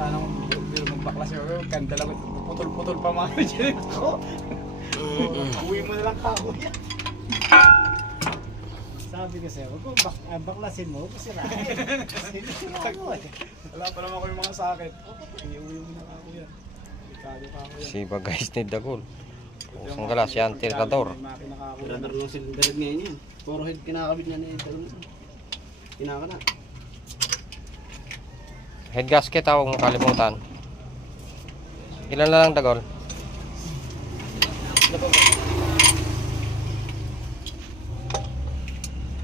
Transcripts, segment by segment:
sana kung biro magbaklas yun. Ganda lang. Putol-putol pa mga dyan ko. Uwi mo na lang kako yan. Sabi ko sa'yo, huwag kong baklasin mo, kasirahin. Kasirahin mo eh. Wala pa naman ko yung mga sakit. Iuwi mo na kako yan. Delikado kako yan. Si Bagay ni Dagol. Pusang galas yan, tirador. Makina kako Wala yan. na rin lang silindarid ngayon yan. Puro head kinakabit niya na ito. Kinaka na. Head gasket huwag mo kalimutan. Ilan na lang Dagol?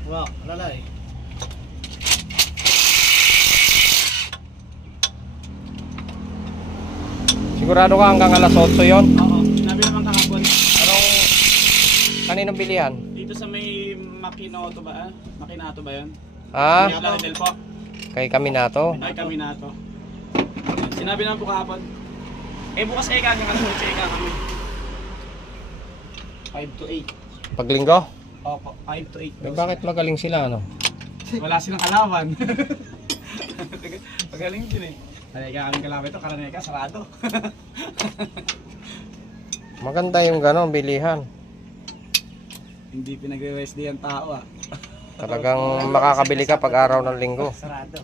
Wow, lalay. Sigurado ka hanggang alas 8 yon? Oo, sinabi naman kahapon. Anong kaninong bilihan? Dito sa may Makinoto ba? Makinato ba yun? Ha? May Plaridel po. Kay kami na to. Ay, kami na to. Sinabi naman po kahapon. Eh, bukas eka nyo kasi eka kami. 5 to 8. Paglinggo? Opo, 5 to 8. Eh, bakit magaling sila ano? Wala silang kalaban. Magaling din eh. Kaneka kaming kalaban ito, karaneka, sarado. Maganda yung gano'n, bilihan. Hindi pinagre-rest ang tao ah. Talagang makakabili ka pag araw ng linggo. Sarado.